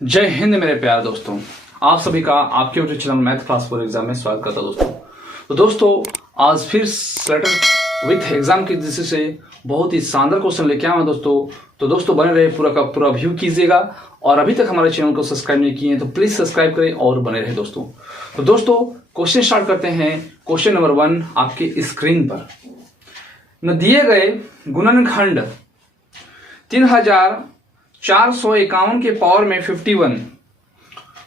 जय हिंद मेरे प्यारे दोस्तों, आप सभी का आपके YouTube channel math class for exam में स्वागत करता हूं दोस्तों। तो दोस्तों आज फिर स्लेटर विथ एग्जाम की दृष्टि से बहुत ही शानदार क्वेश्चन लेके आया हूं दोस्तों। तो दोस्तों बने रहे, पूरा का पूरा व्यू कीजिएगा और अभी तक हमारे चैनल को सब्सक्राइब नहीं किए हैं तो प्लीज सब्सक्राइब करें और बने रहे दोस्तों। तो दोस्तों क्वेश्चन स्टार्ट करते हैं। क्वेश्चन नंबर 1 आपके स्क्रीन पर न दिए गए गुणनखंड 3451 के पावर में 51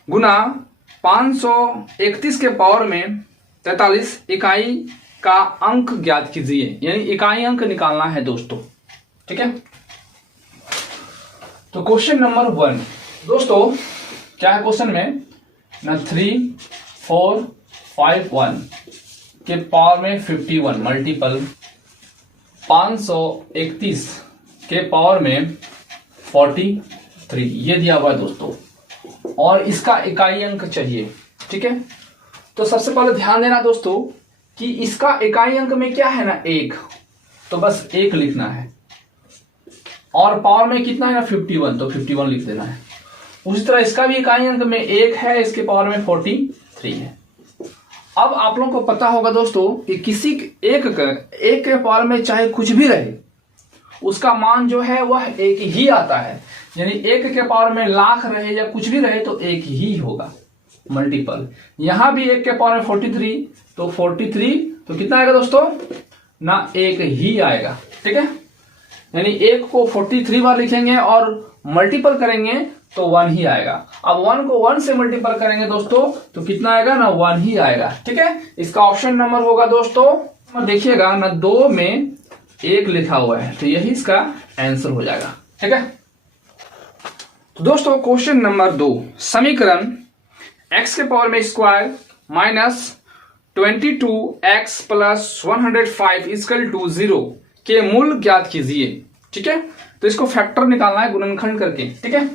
गुना 531 के पावर में 43 इकाई का अंक ज्ञात कीजिए। यानी इकाई अंक निकालना है दोस्तों, ठीक है। तो क्वेश्चन नंबर 1 दोस्तों क्या है क्वेश्चन में, ना 3451 के पावर में 51 मल्टीपल 531 के पावर में 43 ये दिया हुआ है दोस्तों, और इसका इकाई अंक चाहिए, ठीक है। तो सबसे पहले ध्यान देना दोस्तों कि इसका इकाई अंक में क्या है ना 1, तो बस 1 लिखना है, और पावर में कितना है ना 51, तो 51 लिख देना है। उसी तरह इसका भी इकाई अंक में 1 है, इसके पावर में 43 है। अब आप लोगों को पता होगा दोस्तों कि किसी एक के पावर में चाहे कुछ भी रहे उसका मान जो है वह 1 ही आता है। यानी 1 के पावर में लाख रहे या कुछ भी रहे तो 1 ही होगा मल्टीपल। यहां भी 1 के पावर में 43, तो 43 तो कितना आएगा दोस्तों ना 1 ही आएगा, ठीक है। यानी 1 को 43 बार लिखेंगे और मल्टीपल करेंगे तो 1 ही आएगा। अब 1 को 1 से मल्टीपल करेंगे दोस्तों तो कितना आएगा ना 1 ही आएगा, ठीक है। इसका ऑप्शन नंबर होगा दोस्तों, देखिएगा ना 2 में 1 लिखा हुआ है, तो यही इसका आंसर हो जाएगा, ठीक है। तो दोस्तों क्वेश्चन नंबर 2 समीकरण x के पावर में square minus 22x plus 105 equal to 0 के मूल ज्ञात कीजिए, ठीक है। तो इसको फैक्टर निकालना है गुणनखंड करके, ठीक है।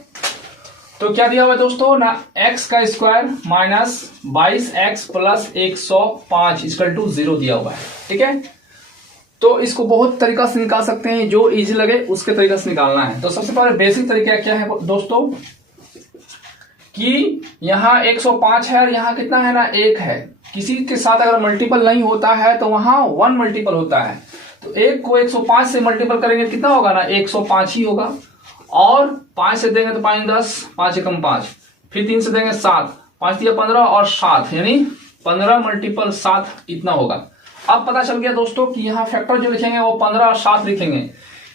तो क्या दिया हुआ है दोस्तों ना x का square minus 22x plus 105 equal to 0 दिया हुआ है, ठीक है। तो इसको बहुत तरीका से निकाल सकते हैं, जो इजी लगे उसके तरीका से निकालना है। तो सबसे पहले बेसिक तरीका क्या है दोस्तों कि यहाँ 105 है और यहाँ कितना है ना 1 है। किसी के साथ अगर मल्टीपल नहीं होता है तो वहां 1 मल्टीपल होता है। तो 1 को 105 से मल्टीपल करेंगे कितना होगा ना 105 ही होगा, और 5 से देंगे तो 5 10, 5 एकम 5, फिर 3 से देंगे 7, 5 दिया 15 और 7, यानी 15 मल्टीपल 7 इतना होगा। अब पता चल गया दोस्तों कि यहाँ फैक्टर जो लिखेंगे वो 15 और 7 लिखेंगे।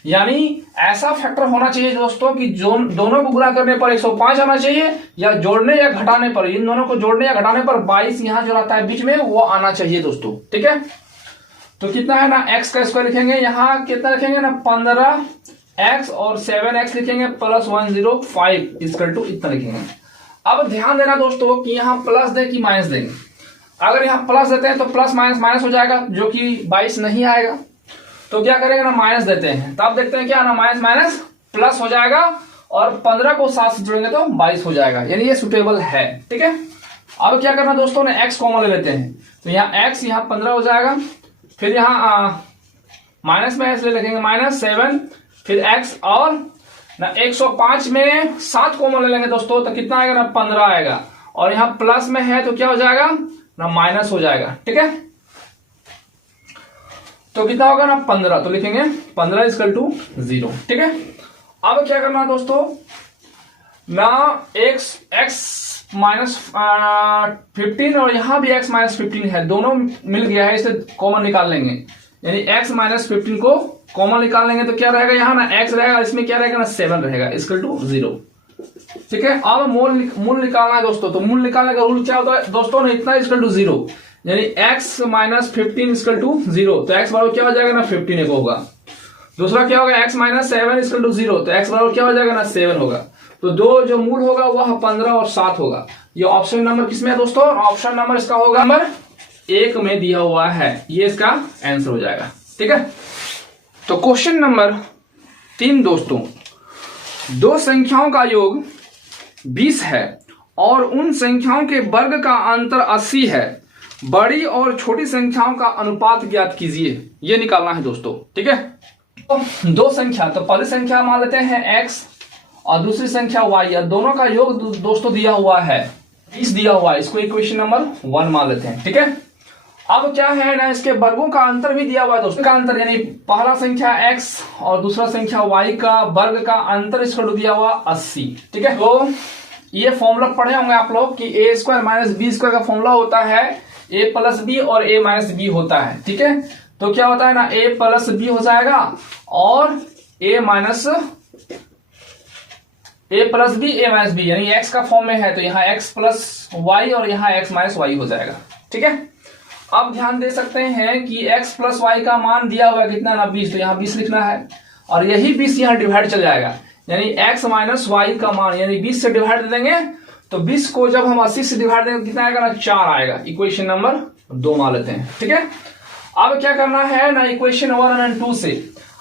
यानी ऐसा फैक्टर होना चाहिए दोस्तों कि जो दोनों को गुणा करने पर 105 आना चाहिए, या जोड़ने या घटाने पर, इन दोनों को जोड़ने या घटाने पर 22 यहाँ जो रहता है बीच में वो आना चाहिए दोस्तों, ठीक है। तो कितना है ना x का स्क्वायर लिखेंगे, यहाँ कितना लिखेंगे ना 15x और 7x लिखेंगे प्लस 105 इक्वल टू इतना लिखेंगे। अब ध्यान देना दोस्तों कि यहाँ प्लस दे कि माइनस देंगे। अगर यहाँ प्लस देते हैं तो प्लस माइनस माइनस हो जाएगा, जो कि 22 नहीं आएगा। तो क्या करेंगे ना माइनस देते हैं, तब देखते हैं क्या ना माइनस माइनस प्लस हो जाएगा, और 15 को 7 से जोड़ेंगे तो 22 हो जाएगा। यानी ये सुटेबल है, ठीक है। अब क्या करना दोस्तों ने x कॉमन ले लेते हैं, तो यहाँ x यहाँ 15 हो जाएगा, फिर यहाँ माइनस में s ले लिखेंगे माइनस 7, फिर x और ना 105 में 7 कॉमन ले लेंगे दोस्तों तो कितना आएगा ना 15 आएगा, और यहाँ प्लस में है तो क्या हो जाएगा ना माइनस हो जाएगा, ठीक है। तो कितना होगा ना 15, तो लिखेंगे 15 इक्वल टू 0, ठीक है। अब क्या करना है दोस्तों ना x माइनस 15 और यहां भी x माइनस 15 है, दोनों मिल गया है, इसे कॉमन निकाल लेंगे। यानी x माइनस 15 को कॉमन निकाल लेंगे तो क्या रहेगा यहाँ ना x रहेगा, इसमें क्या रहेगा ना 7 रहेगा इक्वल टू 0, ठीक है। अब मूल निकालना है दोस्तों, तो मूल निकालने का रूल क्या होता है दोस्तों ने इतना इक्वल टू 0, यानी x माइनस 15 इक्वल टू 0, तो x बराबर क्या हो जाएगा ना 15 होगा। दूसरा क्या होगा x माइनस 7 इक्वल टू 0, तो x बराबर क्या हो जाएगा ना 7 होगा। तो दो जो मूल होगा वह 15 और 7 होगा। ये ऑप्शन नंबर किसमें है दोस्तों, ऑप्शन नंबर इसका होगा नंबर 1 में दिया हुआ है, ये इसका आंसर हो जाएगा, ठीक है। तो क्वेश्चन नंबर 3 दोस्तों, दो संख्याओं का योग 20 है और उन संख्याओं के वर्ग का अंतर 80 है, बड़ी और छोटी संख्याओं का अनुपात ज्ञात कीजिए, ये निकालना है दोस्तों, ठीक है। तो दो संख्या, तो पहली संख्या मान लेते हैं x और दूसरी संख्या y, और दोनों का योग दोस्तों दिया हुआ है 20 दिया हुआ है। इसको इक्वेशन नंबर 1 मान लेते हैं। ठीक है, अब क्या है ना, इसके वर्गों का अंतर भी दिया हुआ है दोस्तों, का अंतर यानी पहला संख्या x और दूसरा संख्या y का वर्ग का अंतर इसको दिया हुआ 80। ठीक है, तो ये फॉर्मूला पढ़े होंगे आप लोग कि a square minus B square का फॉर्मूला होता है a प्लस बी और a माइनस बी होता है। ठीक है, तो क्या होता है ना, a प्लस बी हो जाएगा और a माइनस बी यानी x का फॉर्म में है तो यहाँ x प्लस वाई और यहाँ x माइनस वाई हो जाएगा। ठीक है, अब ध्यान दे सकते हैं कि x प्लस वाई का मान दिया हुआ है कितना ना 20, तो यहाँ 20 लिखना है और यही 20 यहाँ डिवाइड चल जाएगा, यानी x माइनस वाई का मान यानी 20 से डिवाइड दे देंगे तो 20 को जब हम 80 से डिवाइड देंगे कितना आएगा ना 4 आएगा। इक्वेशन नंबर 2 मान लेते हैं। ठीक है, अब क्या करना है ना, इक्वेशन 1 और 2 से,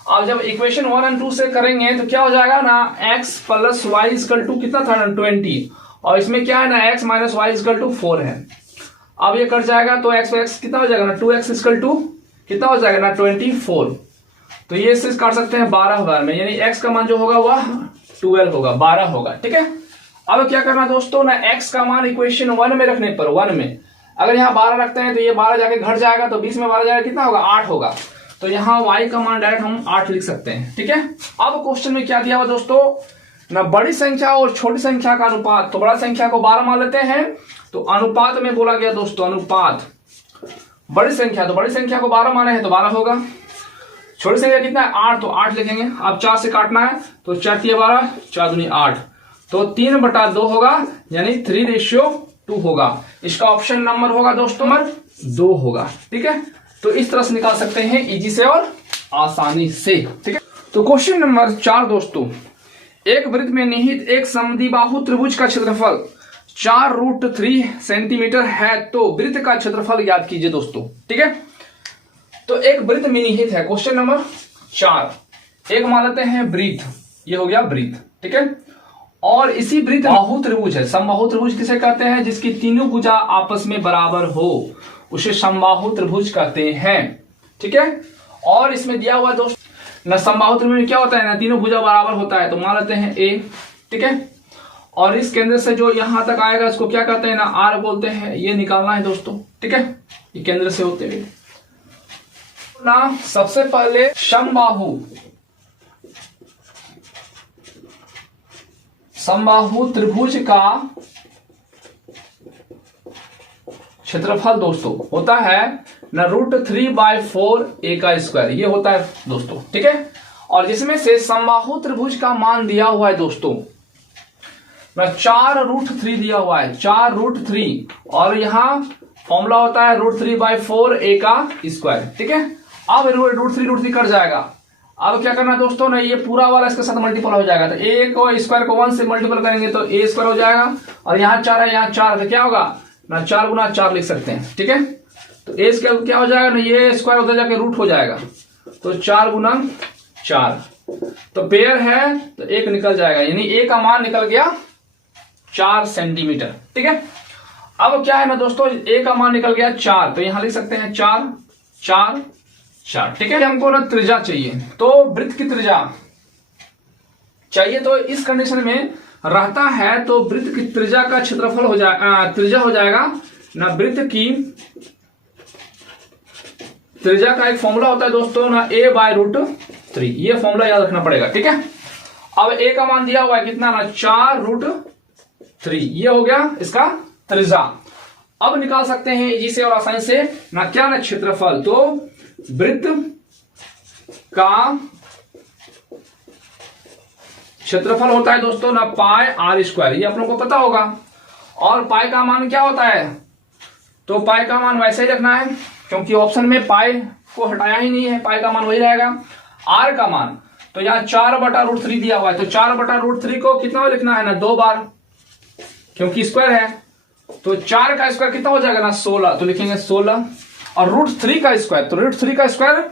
अब जब इक्वेशन 1 और 2 से करेंगे तो क्या हो जाएगा ना, x plus Y equal to कितना था ना 20, और इसमें क्या है ना x minus Y equal to 4 है। अब ये कट जाएगा तो x कितना हो जाएगा ना 2x इक्वल टू कितना हो जाएगा ना 24, तो ये इससे काट सकते हैं 12 में, यानी x का मान जो होगा वह 12 होगा, 12 होगा। ठीक है, अब क्या करना दोस्तों ना, x का मान इक्वेशन 1 में रखने पर 1 में अगर यहाँ 12 रखते हैं तो ये 12 जाके घट जाएगा, तो 20 में 12 जाएगा कितना होगा 8 होगा, तो यहाँ y का मान डायरेक्ट हम 8 लिख सकते हैं। ठीक है, अब क्वेश्चन में क्या दिया हुआ दोस्तों ना, बड़ी संख्या और छोटी संख्या का अनुपात, तो बड़ा संख्या को 12 मान लेते हैं, तो अनुपात में बोला गया दोस्तों, अनुपात बड़ी संख्या, तो बड़ी संख्या को 12 माने हैं तो 12 होगा, छोटी संख्या कितना है 8, तो 8 लिखेंगे। अब 4 से काटना है तो 4 × 12 4 दूनी 8, तो 3/2 होगा, यानी 3:2 होगा। इसका ऑप्शन नंबर होगा दोस्तों नंबर 2 होगा। ठीक है, तो इस तरह से निकाल सकते हैं इजी से और आसानी से। ठीक है, तो क्वेश्चन नंबर 4 दोस्तों, एक वृत्त में निहित एक समद्विबाहु त्रिभुज का क्षेत्रफल 4√3 सेंटीमीटर है, तो वृत्त का क्षेत्रफल ज्ञात कीजिए दोस्तों। ठीक है, तो एक वृत्त में निहित है, क्वेश्चन नंबर 4, एक मान लेते हैं वृत्त, ये हो गया वृत्त। ठीक है, और इसी वृत्त बाहु त्रिभुज है, समबाहु त्रिभुज किसे कहते हैं, जिसकी तीनों भुजा आपस में बराबर हो उसे समबाहु त्रिभुज कहते हैं। ठीक है, और इसमें दिया हुआ दोस्त ना, समबाहु त्रिभुज में क्या होता है ना, तीनों भुजा बराबर होता है, तो मान लेते हैं a। ठीक है, और इस केंद्र से जो यहां तक आएगा इसको क्या कहते हैं ना, r बोलते हैं, ये निकालना है दोस्तों। ठीक है, ये केंद्र से होते हुए ना, सबसे पहले समबाहु त्रिभुज का क्षेत्रफल दोस्तों होता है ना √3/4 a का स्क्वायर, ये होता है दोस्तों। ठीक है, और जिसमें से समबाहु त्रिभुज का मान दिया हुआ है दोस्तों ना 4√3 दिया हुआ है, 4√3, और यहाँ फॉर्मूला होता है √3/4 a का स्क्वायर। ठीक है, अब √3 कट जाएगा। अब क्या करना दोस्तों ना, ये पूरा वाला इसके साथ मल्टीपल हो जाएगा, तो a को स्क्वायर को 1 से मल्टीपल करेंगे तो a स्क्वायर हो जाएगा, और यहाँ 4 है, यहाँ 4 तो क्या होगा ना 4 × 4 लिख सकते हैं। ठीक है, तो a स्क्वायर क्या हो जाएगा ना, ये स्क्वायर उधर जाके रूट हो जाएगा, तो 4 × 4, तो पेयर है तो 1 निकल जाएगा, यानी a का मान निकल गया 4 सेंटीमीटर। ठीक है, अब क्या है ना दोस्तों, a का मान निकल गया 4, तो यहां लिख सकते हैं 4 4 4। ठीक है, हमको ना त्रिज्या चाहिए, तो वृत्त की त्रिज्या चाहिए, तो इस कंडीशन में रहता है तो वृत्त की त्रिज्या का क्षेत्रफल हो जाएगा, त्रिज्या हो जाएगा ना, वृत्त की त्रिज्या का एक फॉर्मूला होता है दोस्तों ना a/√3, ये फॉर्मूला याद रखना पड़ेगा। ठीक है, अब a का मान दिया हुआ है कितना ना 4√3, ये हो गया इसका त्रिज्या। अब निकाल सकते हैं इजी से और आसानी से ना, क्या ना क्षेत्रफल, तो वृत्त का क्षेत्रफल होता है दोस्तों ना πr², ये आप लोगों को पता होगा, और पाई का मान क्या होता है, तो पाई का मान वैसे ही रखना है क्योंकि ऑप्शन में पाई को हटाया ही नहीं है, पाई का मान वही रहेगा। r का मान तो यहाँ 4/√3 दिया हुआ है, तो 4/√3 को कितना लिखना है ना 2 बार, क्योंकि स्क्वायर है, तो 4 का स्क्वायर कितना हो जाएगा ना 16, तो लिखेंगे 16, और √3 का स्क्वायर, तो √3 का स्क्वायर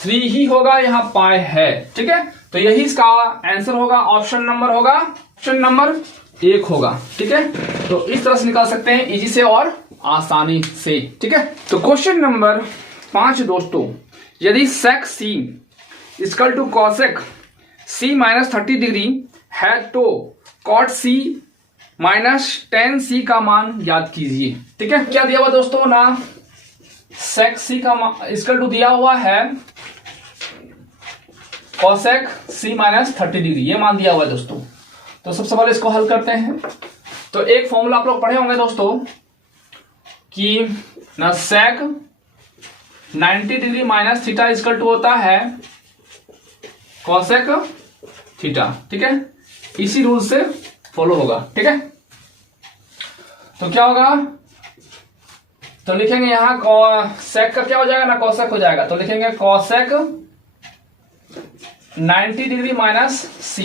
3 ही होगा, यहाँ पाई है। ठीक है, तो यही इसका आंसर होगा, ऑप्शन नंबर होगा, ऑप्शन नंबर 1 होगा। ठीक है, तो इस तरह से निकाल सकते हैं इजी से और आसानी से। ठीक है, तो क्वेश्चन नंबर 5 दोस्तों, यदि sec c = cosec c - 30 degree है तो cot c minus tan c का मान ज्ञात कीजिए। ठीक है, क्या दिया हुआ दोस्तों ना, sec c का मान इक्वल टू दिया हुआ है cosec c माइनस 30 डिग्री, ये मान दिया हुआ है दोस्तों। तो सबसे पहले इसको हल करते हैं। तो एक फॉर्मूला आप लोग पढ़े होंगे दोस्तों कि ना sec 90 degree minus theta equal to होता है cosec थीटा। ठीक है, इसी रूल से फॉलो होगा। ठीक है, तो क्या होगा, तो लिखेंगे यहां sec का क्या हो जाएगा ना, cosec हो जाएगा। तो लिखेंगे cosec 90 डिग्री माइनस c,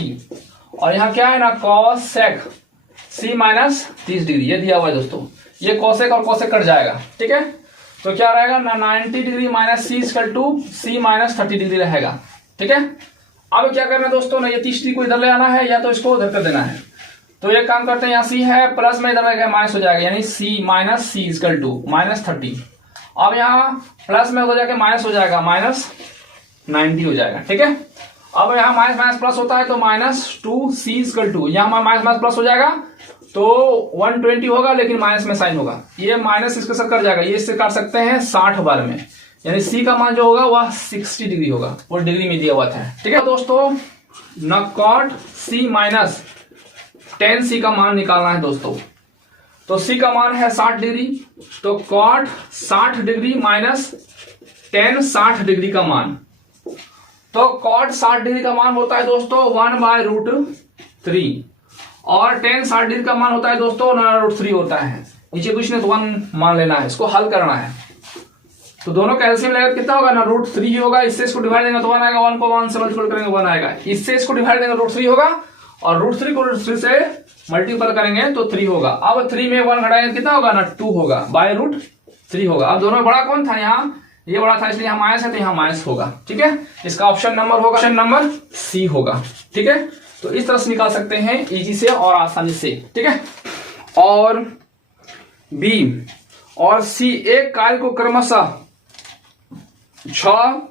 और यहां क्या है ना cosec c माइनस 30 डिग्री, ये दिया हुआ है दोस्तों। ये cosec और cosec कट जाएगा। ठीक है, तो क्या रहेगा ना 90 degree minus C equal to C minus 30 degree रहेगा। ठीक है, अब क्या करना है दोस्तों ना, ये 30 डिग्री को इधर ले आना है या तो इसको उधर कर देना है। तो ये काम करते हैं, यहाँ सी है प्लस में इधर रहेगा माइनस हो जाएगा, यानी C minus C equal to minus 30। अब यहाँ प्लस में हो जाके माइनस हो जाएगा, माइनस 90 हो जाएगा। ठीक है, अब यहाँ माइनस माइनस प्लस होता है तो माइनस 2c इक्वल टू, यहाँ माइनस माइनस प्लस हो जाएगा तो 120 होगा, लेकिन माइनस में साइन होगा, ये माइनस इसके साथ कट जाएगा, ये इससे काट सकते हैं 60 बार में, यानी c का मान जो होगा वह 60 डिग्री होगा, वो डिग्री में दिया हुआ था। ठीक है दोस्तों, न cot c minus tan c का मान निकालना है दोस्तों। तो c का मान है 60 डिग्री, तो cot 60 degree minus tan 60 degree का मान, तो cot 60 डिग्री का मान होता है दोस्तों 1/√3, और tan 60 डिग्री का मान होता है दोस्तों √3 होता है। नीचे कुछ नहीं तो 1 मान लेना है, इसको हल करना है। तो दोनों का एलसीएम लेकर कितना होगा ना √3 ही होगा, इससे इसको डिवाइड देंगे तो 1 आएगा, 1 को 1 से मल्टीपल करेंगे 1 आएगा, इससे इसको डिवाइड देंगे √3 होगा, और √3 को √3 से मल्टीपल करेंगे तो 3 होगा। अब 3 में 1 घटाएंगे कितना होगा ना 2 होगा, /√3 होगा। अब दोनों में बड़ा कौन था, यहाँ ये बड़ा था इसलिए यहाँ माइनस है तो यहाँ माइनस होगा। ठीक है, इसका ऑप्शन नंबर होगा, ऑप्शन नंबर सी होगा। ठीक है, तो इस तरह से निकाल सकते हैं इजी से और आसानी से। ठीक है, और बी और सी एक कार्य को क्रमशः 6,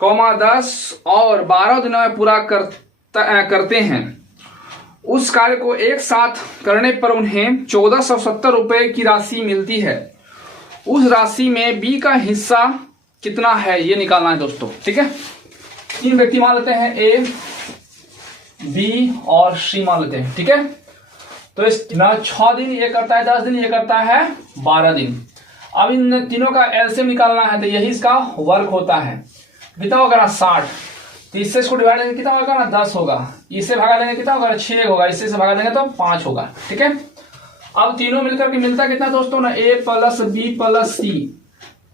10 और 12 दिनों में पूरा करते हैं। उस कार्य को एक साथ करने पर उन्हें 1470 रुपए की राशि मिलती है। उस राशि में बी का हिस्सा कितना है, ये निकालना है दोस्तों। ठीक है, 3 व्यक्ति मान लेते हैं, ए, बी और सी मान लेते हैं। ठीक है, तो इस 6 दिन ये करता है, 10 दिन ये करता है 12 दिन। अब इन तीनों का एलसीएम निकालना है, तो यही इसका वर्क होता है। कितना होगा ना 60, तो इससे इसको डिवाइड करेंगे कितना होगा ना 10 होगा, इससे भागा देंगे कितना होगा 6 होगा, इससे भागा देंगे तो 5 होगा। ठीक है, अब तीनों मिलकर के मिलता कितना दोस्तों ना a प्लस बी प्लस सी,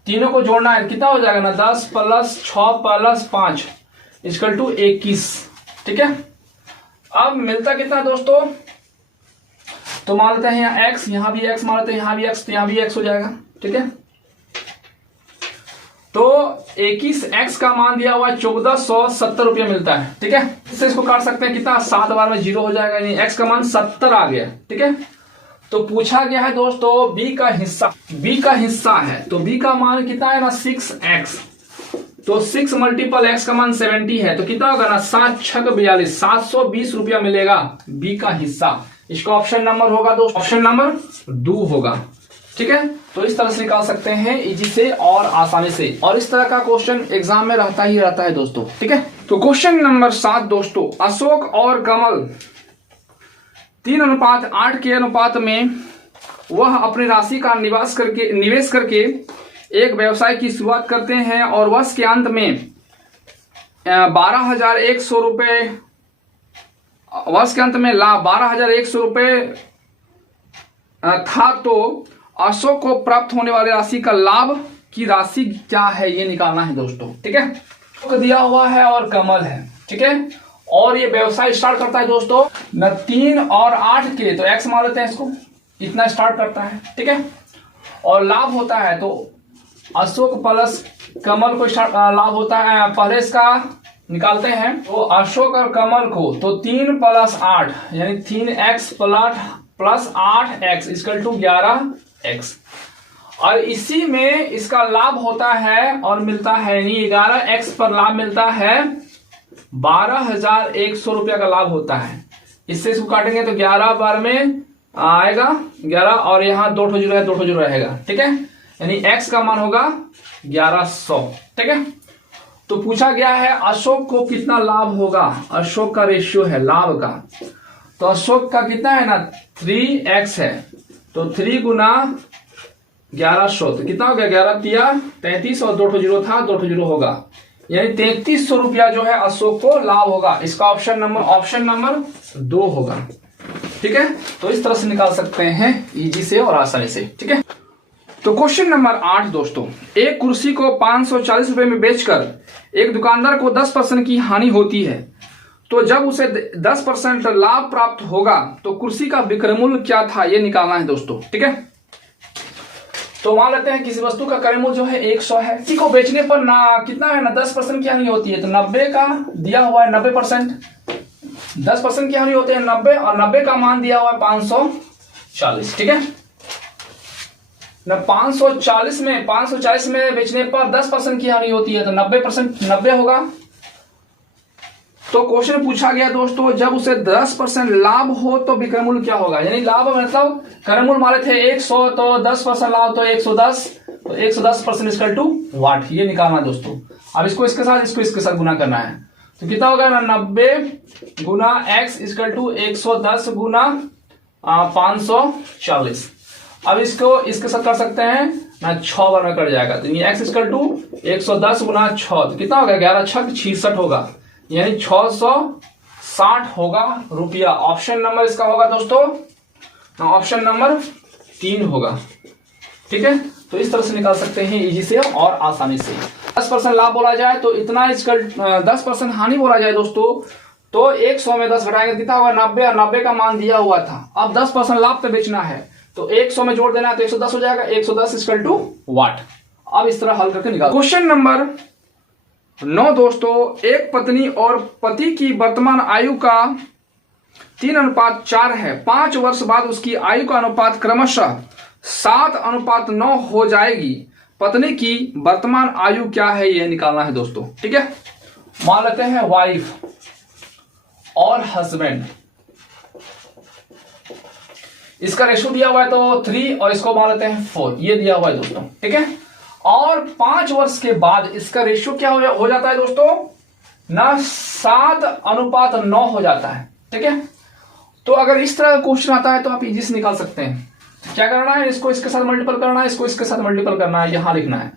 तीनों को जोड़ना है कितना हो जाएगा ना 10 प्लस 6 प्लस 5 इक्वल टू 21। ठीक है, अब मिलता कितना दोस्तों, तो मान लेते हैं यहाँ x, यहाँ भी x मान लेते हैं, यहाँ भी x, तो यहाँ भी x हो जाएगा। ठीक है, तो 21x का मान दिया हुआ 1470 रुपया मिलता है। ठीक है, इससे इसको काट सकते हैं कितना, 7 बार में 0 हो जाएगा, यानी x का मान 70 आ गया। ठीक है, तो पूछा गया है दोस्तों b का हिस्सा, b का हिस्सा है तो b का मान कितना है ना 6x, तो 6 मल्टीपल x का मान 70 है, तो कितना होगा ना 7 6 42, 720 रुपया मिलेगा b का हिस्सा। इसका ऑप्शन नंबर होगा दोस्तों, ऑप्शन नंबर 2 होगा। ठीक है, तो इस तरह से निकाल सकते हैं इजी से और आसानी से, और इस तरह का क्वेश्चन एग्जाम में रहता ही रहता है दोस्तों। ठीक है, तो क्वेश्चन नंबर 7 दोस्तों, अशोक और कमल 3:8 के अनुपात में वह अपनी राशि का निवेश करके एक व्यवसाय की शुरुआत करते हैं, और वर्ष के अंत में 12,100 रुपए, वर्ष के अंत में लाभ 12,100 रुपए था, तो अशोक को प्राप्त होने वाली राशि का लाभ की राशि क्या है, ये निकालना है दोस्तों। ठीक है, तो दिया हुआ है और कमल है। ठीक है, और ये व्यवसाय स्टार्ट करता है दोस्तों न 3 और 8 के, तो x मान लेते हैं इसको, इतना स्टार्ट करता है। ठीक है, और लाभ होता है तो अशोक प्लस कमल को लाभ होता है, पहले इसका निकालते हैं। तो अशोक और कमल को तो 3 + 8 यानी 3x plus 8x equal to 11x, और इसी में इसका लाभ होता है और मिलता है, यानी 11x पर लाभ मिलता है 12,100 रुपया का लाभ होता है। इससे इसको काटेंगे तो 11 बार में आएगा 11 और यहाँ 2 जीरो है, 2 जीरो रहेगा। ठीक है, यानी x का मान होगा 1100। ठीक है, तो पूछा गया है अशोक को कितना लाभ होगा। अशोक का रेशियो है लाभ का, तो अशोक का कितना है ना 3x है, तो 3 गुना 1100 तो कितना हो गया 11 तिया 33 और 2 जीरो था 2 जीरो होगा, यानी 3300 रुपया जो है अशोक को लाभ होगा। इसका ऑप्शन नंबर 2 होगा। ठीक है, तो इस तरह से निकाल सकते हैं इजी से और आसानी से। ठीक है, तो क्वेश्चन नंबर 8 दोस्तों, एक कुर्सी को 540 रुपए में बेचकर एक दुकानदार को 10% की हानि होती है, तो जब उसे 10% लाभ प्राप्त होगा तो कुर्सी का विक्रय मूल्य क्या था, यह निकालना है दोस्तों। ठीक है, तो मान लेते हैं किसी वस्तु का क्रय मूल्य जो है 100 है, इसी को बेचने पर ना कितना है ना 10% की हानि होती है, तो 90 का दिया हुआ है 90%, 10% की हानि होती है 90 और 90 का मान दिया हुआ है 540। ठीक है ना, 540 में बेचने पर 10% की हानि होती है तो 90% 90 होगा। तो क्वेश्चन पूछा गया दोस्तों जब उसे 10% लाभ हो तो विक्रय मूल्य क्या होगा, यानी लाभ मतलब क्रय मूल्य मारे थे 100 तो 10% लाभ तो 110, तो 110% इक्वल टू वाट, ये निकालना है दोस्तों। अब इसको इसके साथ गुना करना है, तो कितना होगा ना 90 गुना x इक्वल टू 110 गुना 540। अब इसको इसके साथ कर सकते हैं ना 6 बार में कट जाएगा, तो ये x इक्वल टू 110 गुना 6 तो कितना होगा 11 6 66 होगा, यानी 660 होगा रुपया। ऑप्शन नंबर इसका होगा दोस्तों, ऑप्शन नंबर 3 होगा। ठीक है, तो इस तरह से निकाल सकते हैं इजी से और आसानी से। 10% लाभ बोला जाए तो इतना, इसका 10% हानि बोला जाए दोस्तों तो 100 में 10 घटाएंगे कितना होगा 90 और 90 का मान दिया हुआ था। अब 10% लाभ पे बेचना है तो 100 में जोड़ देना है तो 110 हो जाएगा, 110 इक्वल टू वाट। अब इस तरह हल करके निकाल। क्वेश्चन नंबर 9 दोस्तों, एक पत्नी और पति की वर्तमान आयु का 3:4 है, 5 वर्ष बाद उसकी आयु का अनुपात क्रमशः 7:9 हो जाएगी। पत्नी की वर्तमान आयु क्या है यह निकालना है दोस्तों। ठीक है, मान लेते हैं वाइफ और हस्बैंड, इसका रेशो दिया हुआ है तो 3 और इसको मान लेते हैं 4, ये दिया हुआ है दोस्तों। ठीक है, और 5 वर्ष के बाद इसका रेशियो क्या हो जाता है दोस्तों ना 7:9 हो जाता है। ठीक है, तो अगर इस तरह का क्वेश्चन आता है तो आप इजी से निकाल सकते हैं। क्या करना है, इसको इसके साथ मल्टीपल करना है, इसको इसके साथ मल्टीपल करना है, यहां लिखना है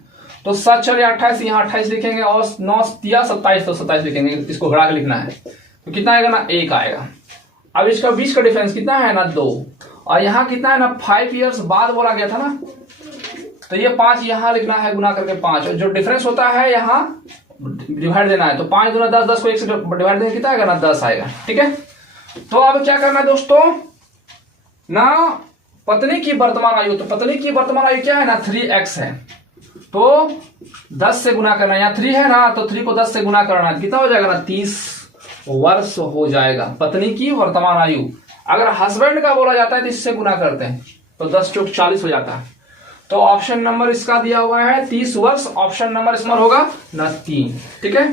तो 7 4 28, यहां 28 लिखेंगे और 9 3 27 तो 27 लिखेंगे, इसको घड़ा के लिखना है तो कितना आएगा ना 1 आएगा। अब इसका बीच का डिफरेंस कितना है ना 2 और यहाँ कितना है ना 5 इयर्स बाद बोला गया था ना, तो ये 5 यहां लिखना है गुना करके 5 और जो डिफरेंस होता है यहाँ डिवाइड देना है, तो 5 गुना 10, 10 को 1 से डिवाइड देंगे कितना आएगा ना 10 आएगा। ठीक है, तो अब क्या करना है दोस्तों ना पत्नी की वर्तमान आयु, तो पत्नी की वर्तमान आयु क्या है ना 3x है, तो 10 से गुना करना, यहाँ 3 है ना तो 3 को 10 से गुना करना, कितना हो जाएगा ना 30 वर्ष हो जाएगा पत्नी की वर्तमान आयु। अगर हस्बैंड का बोला जाता है तो इससे गुना करते हैं तो 10 चौक 40 हो जाता है, तो ऑप्शन नंबर इसका दिया हुआ है 30 वर्ष, ऑप्शन नंबर इसमें होगा ना 3। ठीक है,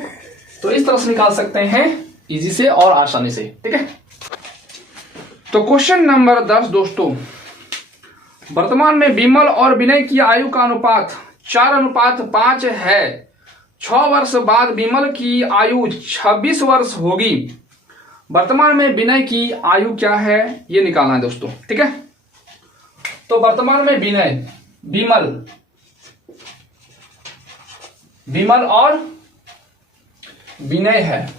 तो इस तरह से निकाल सकते हैं इजी से और आसानी से। ठीक है, तो क्वेश्चन नंबर 10 दोस्तों, वर्तमान में विमल और विनय की आयु का अनुपात 4:5 है, 6 वर्ष बाद विमल की आयु 26 वर्ष होगी। वर्तमान में विनय की आयु क्या है ये निकालना है दोस्तों। ठीक है, तो वर्तमान में विमल और विनय है,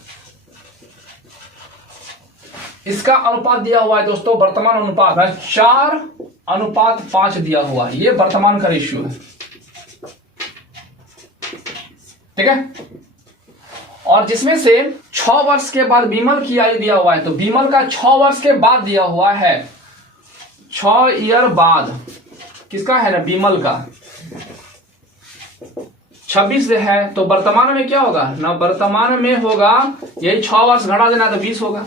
इसका अनुपात दिया हुआ है दोस्तों, वर्तमान अनुपात 4:5 दिया हुआ है, ये वर्तमान का रेशियो है। ठीक है, और जिसमें से 6 वर्ष के बाद विमल की आयु दिया हुआ है, तो विमल का 6 वर्ष के बाद दिया हुआ है, 6 ईयर बाद किसका है ना विमल का 26 है, तो वर्तमान में क्या होगा ना वर्तमान में होगा यही 6 वर्ष घटा देना तो 20 होगा।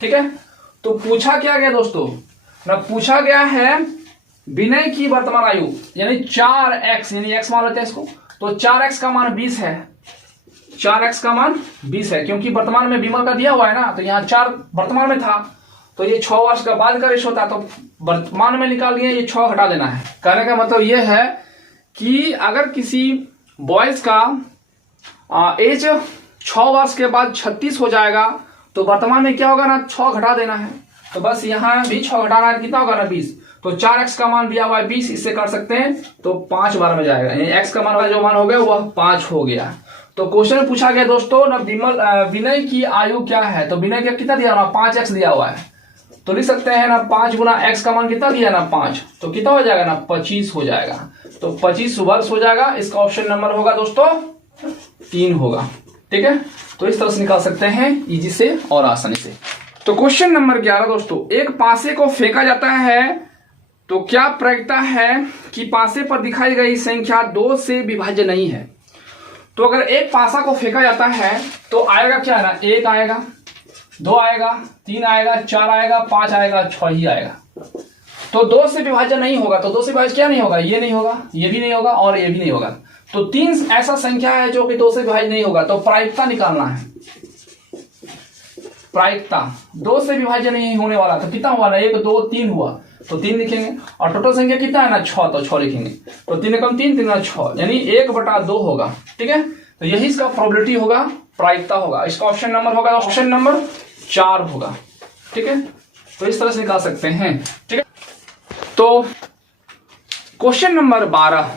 ठीक है, तो पूछा क्या गया दोस्तों ना, पूछा गया है विनय की वर्तमान आयु यानी 4x, यानी x मान लेते हैं इसको, तो 4x का मान 20 है, 4x का मान 20 है, क्योंकि वर्तमान में विमल का दिया हुआ है ना, तो यहाँ 4 वर्तमान में था तो ये 6 वर्ष का बाद का रेशो था, तो वर्तमान में निकाल लिए, ये 6 हटा देना है। कहने का मतलब ये है कि अगर किसी बॉयज का एज 6 वर्ष के बाद 36 हो जाएगा तो वर्तमान में क्या होगा ना, 6 घटा देना है। तो बस यहाँ भी 6 घटाना है, कितना होगा ना 20। तो 4x का मान दिया हुआ है 20, इससे कर सकते हैं तो 5 बार में जाएगा, यानी x का मान जो मान हो गया वह 5 हो गया। तो क्वेश्चन में पूछा गया दोस्तों ना विनय की आयु क्या है, तो विनय का कितना दिया ना 5x दिया हुआ है, तो लिख सकते हैं ना 5 गुना x का मान कितना दिया ना 5, तो कितना हो जाएगा ना 25 हो जाएगा। तो 25 वर्ष हो जाएगा। इसका ऑप्शन नंबर होगा दोस्तों 3 होगा। ठीक है, तो इस तरह से निकाल सकते हैं इजी से और आसानी से। तो क्वेश्चन नंबर 11 दोस्तों, एक पासे को फेंका जाता है तो क्या प्रायिकता है कि पासे पर दिखाई गई संख्या 2 से विभाज्य नहीं है। तो अगर एक पासा को फेंका जाता है तो आएगा क्या ना, 1 आएगा, 2 आएगा, 3 आएगा, 4 आएगा, 5 आएगा, 6 ही आएगा। तो 2 से विभाज्य नहीं होगा, तो 2 से विभाज्य क्या नहीं होगा, ये नहीं होगा, ये भी नहीं होगा और ये भी नहीं होगा। तो 3 ऐसा संख्या है जो कि 2 से विभाज्य नहीं होगा। तो प्रायिकता निकालना है, प्रायिकता 2 से विभाज्य नहीं होने वाला। तो कितना हुआ ना, 1 2 3 हुआ, तो 3 लिखेंगे। और टोटल संख्या कितना है ना 6, तो 6 लिखेंगे। तो 3 कम 3 3 6, यानी 1/2 होगा। ठीक है, तो यही इसका प्रोबेबिलिटी होगा, प्रायिकता होगा। इसका ऑप्शन नंबर होगा ऑप्शन नंबर 4 होगा। ठीक है, तो इस तरह से निकाल सकते हैं। ठीक है, तो क्वेश्चन नंबर 12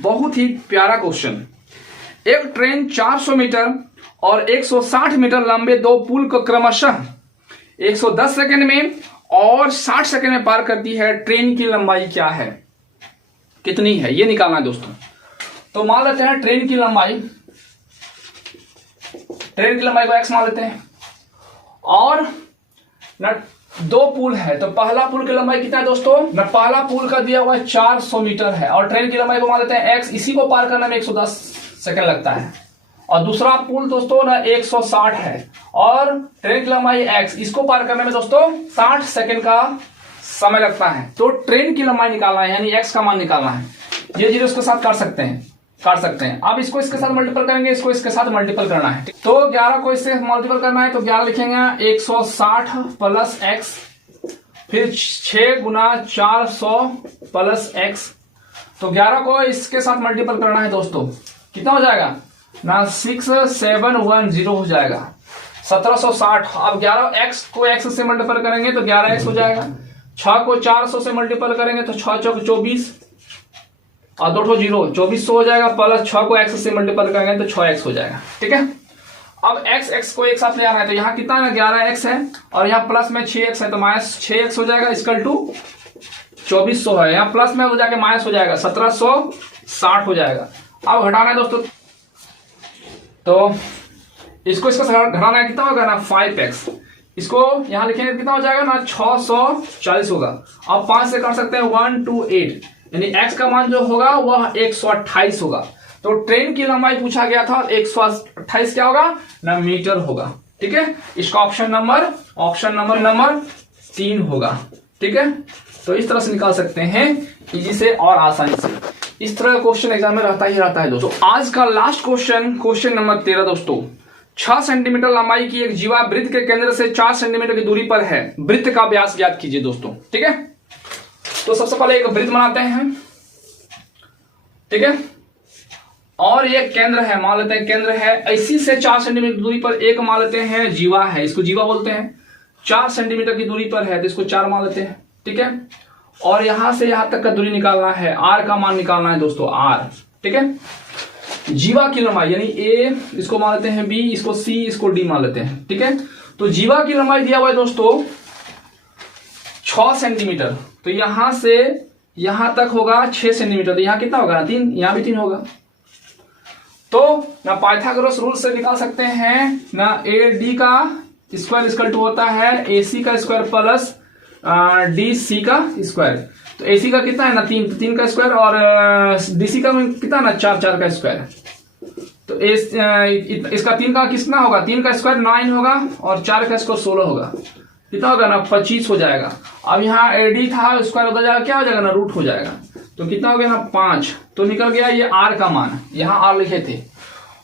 बहुत ही प्यारा क्वेश्चन। एक ट्रेन 400 मीटर और 160 मीटर लंबे 2 पुल को क्रमशः 110 सेकंड में और 60 सेकंड में पार करती है। ट्रेन की लंबाई क्या है, कितनी है, ये निकालना है दोस्तों। तो मान लेते हैं ट्रेन की लंबाई को x मान लेते हैं, और न 2 पुल है। तो पहला पुल की लंबाई कितना है दोस्तों, न पहला पुल का दिया हुआ 400 मीटर है और ट्रेन की लंबाई को मान लेते हैं x, इसी को पार करने में 110 सेकंड लगता है। और दूसरा पुल दोस्तों ना 160 है और ट्रेन की लंबाई x, इसको पार करने में दोस्तों 60 सेकंड का समय लगता है। तो ट्रेन की लंबाई निकालना है, यानी x का मान निकालना है। ये जीरो इसके साथ काट सकते हैं। अब इसको इसके साथ मल्टीपल करेंगे, इसको इसके साथ मल्टीपल करना है। तो 11 को इससे मल्टीपल करना है, तो 11 लिखेंगे 160 प्लस x, फिर 6 गुना 400 प्लस x। तो 11 को इसके साथ मल्टीपल करना है दोस्तों, कितना हो जाएगा ना 6710 हो जाएगा, 1760। अब 11x को x से मल्टीपल करेंगे तो 11x हो जाएगा। 6 को 400 से मल्टीपल करेंगे तो 6 चौक 24 और 2 0, 2400 हो जाएगा। प्लस 6 को x से मल्टीपल करेंगे तो 6x हो जाएगा। ठीक है, अब x को एक साथ ले आना है, तो यहाँ कितना है 11x है और यहाँ प्लस में 6x है, तो माइनस 6x हो जाएगा, इक्वल टू 2400 है। यहाँ प्लस में हो जाके माइनस हो जाएगा, 1760 हो जाएगा। अब घटाना है दोस्तों, तो इसको घटाना है, कितना होगा ना 5x। इसको यहां लिखेंगे कितना हो जाएगा ना 640 होगा। अब 5 से कर सकते हैं 128, यानी x का मान जो होगा वह 128 होगा। तो ट्रेन की लंबाई पूछा गया था, 128 क्या होगा ना मीटर होगा। ठीक है, इसका ऑप्शन नंबर 3 होगा। ठीक है, तो इस तरह से निकाल सकते हैं इजी से और आसानी से। इस तरह का क्वेश्चन एग्जाम में रहता है दोस्तों। आज का लास्ट क्वेश्चन नंबर 13 दोस्तों, 6 सेंटीमीटर लंबाई की एक जीवा वृत्त के केंद्र से 4 सेंटीमीटर की दूरी पर है। वृत्त का व्यास ज्ञात कीजिए दोस्तों। ठीक है, तो सबसे पहले एक वृत्त बनाते हैं। ठीक है, और ये केंद्र है, मान लेते हैं केंद्र है, इसी से 4 सेंटीमीटर दूरी पर एक मान लेते हैं जीवा है, इसको जीवा बोलते हैं। 4 सेंटीमीटर की दूरी पर है तो इसको 4 मान लेते हैं। ठीक है, और यहां से यहां तक का दूरी निकालना है, r का मान निकालना है दोस्तों, r। ठीक है, जीवा की लंबाई यानी a, इसको मान लेते हैं b, इसको c, इसको d मान लेते हैं। ठीक है, तो जीवा की लंबाई दिया हुआ है दोस्तों 6 सेंटीमीटर, तो यहां से यहां तक होगा 6 सेंटीमीटर, तो यहां कितना होगा ना 3, यहां भी 3 होगा। तो ना पाइथागोरस रूल से निकाल सकते हैं ना AD का स्क्वायर इक्वल टू होता है AC का स्क्वायर प्लस DC का स्क्वायर। तो AC का कितना है ना 3 का स्क्वायर और DC का कितना ना 4 का स्क्वायर। तो इसका 3 का कितना होगा, 3 का स्क्वायर 9 होगा और 4 का स्क्वायर 16 होगा, कितना होगा ना 25 हो जाएगा। अब यहाँ AD था, स्क्वायर उधर जाएगा, क्या हो जाएगा ना रूट हो जाएगा, तो कितना हो गया ना 5। तो निकल गया ये R का मान, यहाँ R लिखे थे।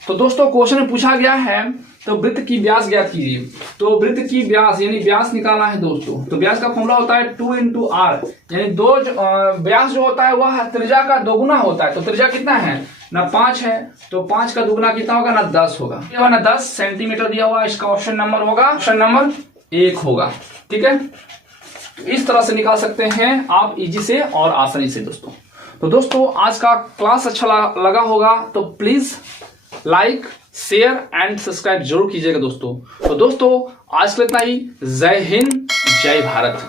तो दोस्तों क्वेश्चन में पूछा गया है तो वृत्त की व्यास ज्ञात कीजिए। तो वृत्त की व्यास यानी व्यास निकालना है दोस्तों, तो व्यास का फॉर्मूला होता है 2 × r, यानी व्यास जो होता है वह त्रिज्या का दोगुना होता है। तो त्रिज्या कितना है ना 5 है, तो 5 का दुगुना कितना होगा ना 10 होगा, ना 10 सेंटीमीटर दिया हुआ। इसका ऑप्शन नंबर होगा ऑप्शन नंबर 1 होगा। ठीक है, इस तरह से निकाल सकते हैं आप इजी से और आसानी से दोस्तों। तो दोस्तों आज का क्लास अच्छा लगा होगा तो please like share and subscribe जरूर कीजिएगा दोस्तों। तो दोस्तों आज के लिए इतना ही। जय हिंद, जय भारत।